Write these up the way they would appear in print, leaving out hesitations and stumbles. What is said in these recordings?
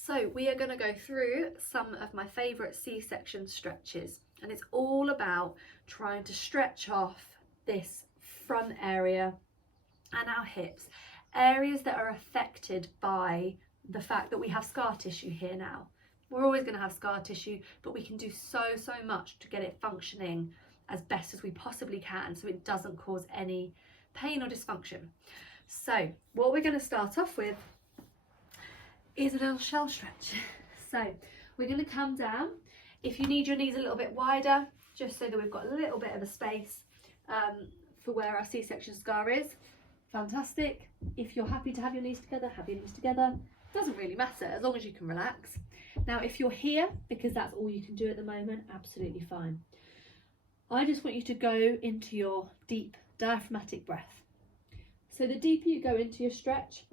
So we are going to go through some of my favourite C-section stretches, and it's all about trying to stretch off this front area and our hips, areas that are affected by the fact that we have scar tissue here now. We're always going to have scar tissue, but we can do so much to get it functioning as best as we possibly can so it doesn't cause any pain or dysfunction. So what we're going to start off with is a little shell stretch. So we're going to come down. If you need your knees a little bit wider, just so that we've got a little bit of a space for where our C-section scar is, fantastic. If you're happy to have your knees together, have your knees together. Doesn't really matter as long as you can relax. Now if you're here because that's all you can do at the moment, absolutely fine. I just want you to go into your deep diaphragmatic breath. So the deeper you go into your stretch,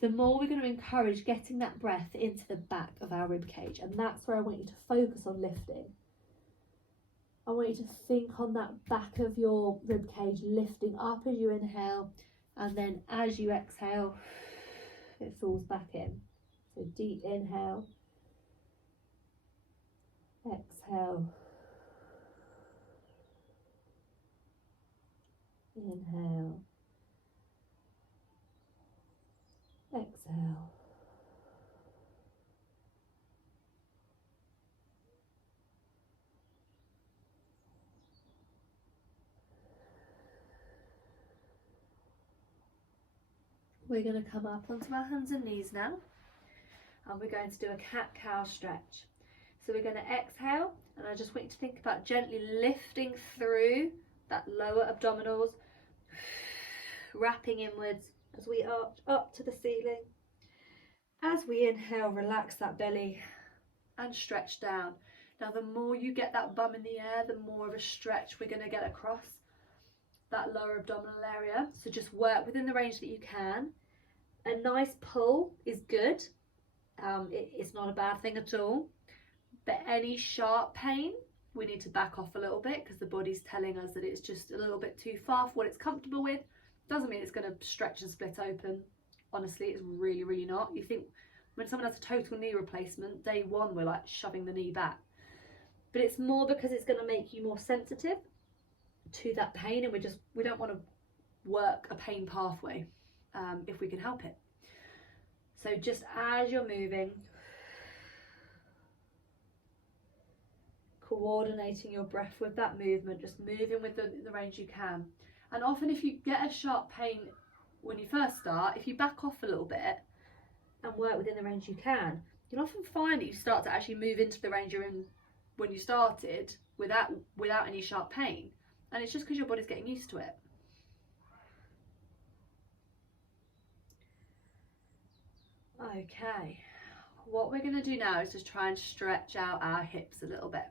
the more we're going to encourage getting that breath into the back of our rib cage, and that's where I want you to focus on lifting. I want you to think on that back of your rib cage lifting up as you inhale, and then as you exhale it falls back in. So deep inhale, exhale, inhale, exhale. We're going to come up onto our hands and knees now, and we're going to do a cat-cow stretch. So we're going to exhale, and I just want you to think about gently lifting through that lower abdominals, wrapping inwards as we arch up to the ceiling. As we inhale, relax that belly and stretch down. Now the more you get that bum in the air, the more of a stretch we're going to get across that lower abdominal area. So just work within the range that you can. A nice pull is good. It's not a bad thing at all. But any sharp pain, we need to back off a little bit because the body's telling us that it's just a little bit too far for what it's comfortable with. Doesn't mean it's going to stretch and split open. Honestly, it's really not. You think when someone has a total knee replacement, day one we're like shoving the knee back. But it's more because it's going to make you more sensitive to that pain, and we don't want to work a pain pathway if we can help it. So just as you're moving, coordinating your breath with that movement, just moving with the range you can. And often if you get a sharp pain when you first start, if you back off a little bit and work within the range you can, you'll often find that you start to actually move into the range you're in when you started without any sharp pain. And it's just because your body's getting used to it. Okay, what we're going to do now is just try and stretch out our hips a little bit.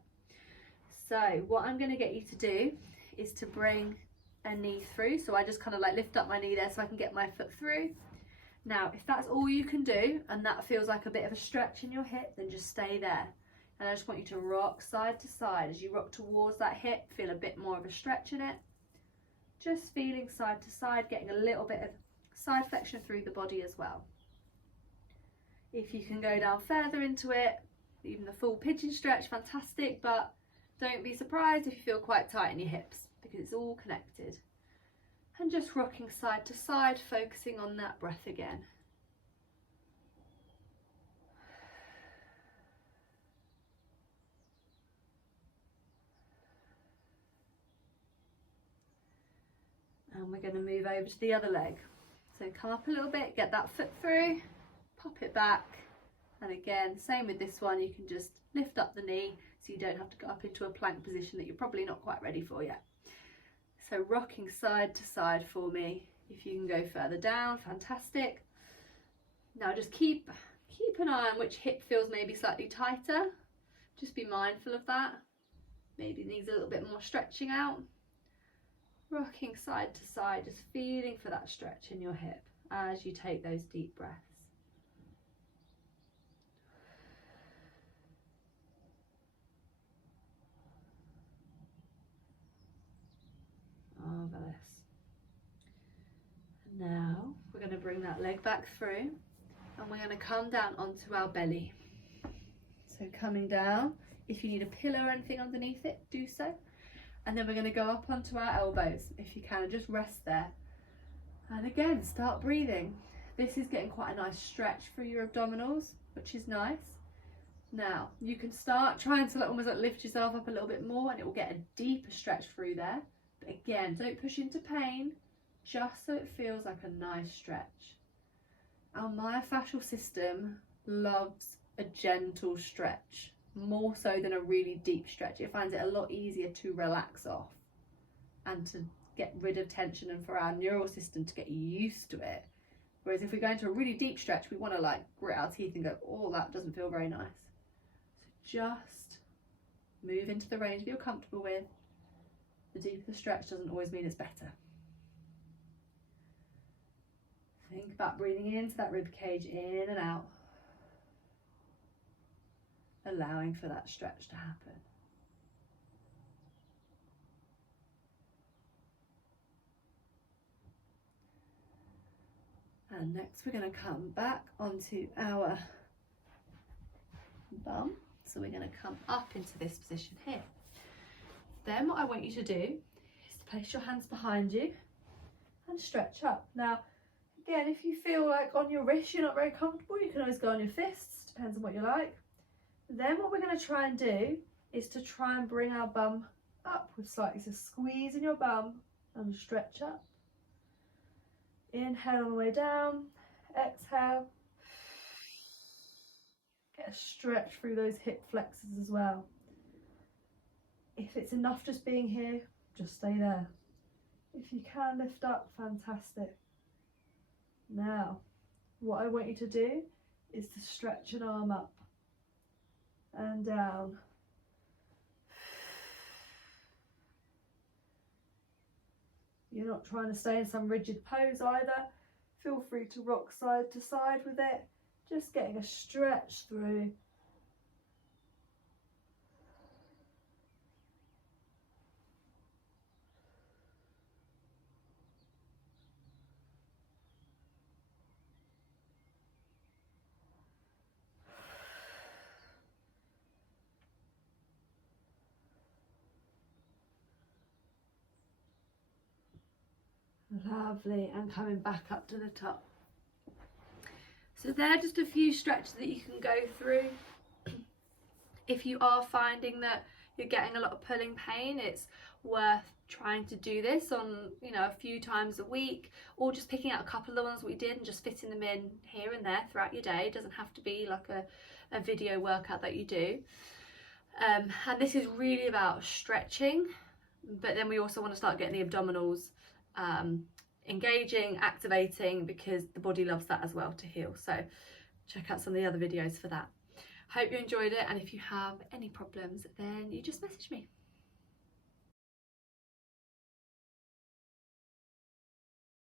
So what I'm going to get you to do is to bring a knee through. So I just kind of like lift up my knee there so I can get my foot through. Now if that's all you can do and that feels like a bit of a stretch in your hip, then just stay there. And I just want you to rock side to side. As you rock towards that hip, feel a bit more of a stretch in it. Just feeling side to side, getting a little bit of side flexion through the body as well. If you can go down further into it, even the full pigeon stretch, fantastic, but don't be surprised if you feel quite tight in your hips because it's all connected. And just rocking side to side, focusing on that breath again. And we're going to move over to the other leg. So come up a little bit, get that foot through, pop it back. And again, same with this one, you can just lift up the knee so you don't have to go up into a plank position that you're probably not quite ready for yet. So rocking side to side for me. If you can go further down, fantastic. Now just keep an eye on which hip feels maybe slightly tighter. Just be mindful of that. Maybe needs a little bit more stretching out. Rocking side to side, just feeling for that stretch in your hip as you take those deep breaths. Marvellous. Now we're going to bring that leg back through and we're going to come down onto our belly. So coming down, if you need a pillow or anything underneath it, do so. And then we're going to go up onto our elbows, if you can, and just rest there. And again, start breathing. This is getting quite a nice stretch through your abdominals, which is nice. Now, you can start trying to almost lift yourself up a little bit more, and it will get a deeper stretch through there. But again, don't push into pain, just so it feels like a nice stretch. Our myofascial system loves a gentle stretch, more so than a really deep stretch. It finds it a lot easier to relax off and to get rid of tension, and for our neural system to get used to it. Whereas if we go into a really deep stretch, we want to like grit our teeth and go, oh, that doesn't feel very nice. So just move into the range that you're comfortable with. The deeper the stretch doesn't always mean it's better. Think about breathing into that rib cage, in and out, allowing for that stretch to happen. And next we're going to come back onto our bum. So we're going to come up into this position here. Then what I want you to do is to place your hands behind you and stretch up. Now, again, if you feel like on your wrist you're not very comfortable, you can always go on your fists, depends on what you like. Then what we're going to try and do is to try and bring our bum up with slightly, so squeeze in your bum and stretch up. Inhale on the way down, exhale. Get a stretch through those hip flexors as well. If it's enough just being here, just stay there. If you can lift up, fantastic. Now, what I want you to do is to stretch an arm up and down. You're not trying to stay in some rigid pose either. Feel free to rock side to side with it. Just getting a stretch through. Lovely, and coming back up to the top. So there are just a few stretches that you can go through. If you are finding that you're getting a lot of pulling pain, it's worth trying to do this on, a few times a week, or just picking out a couple of the ones we did and just fitting them in here and there throughout your day. It doesn't have to be like a video workout that you do. And this is really about stretching, but then we also want to start getting the abdominals engaging, activating, because the body loves that as well to heal. So check out some of the other videos for that. Hope you enjoyed it, and if you have any problems, then you just message me.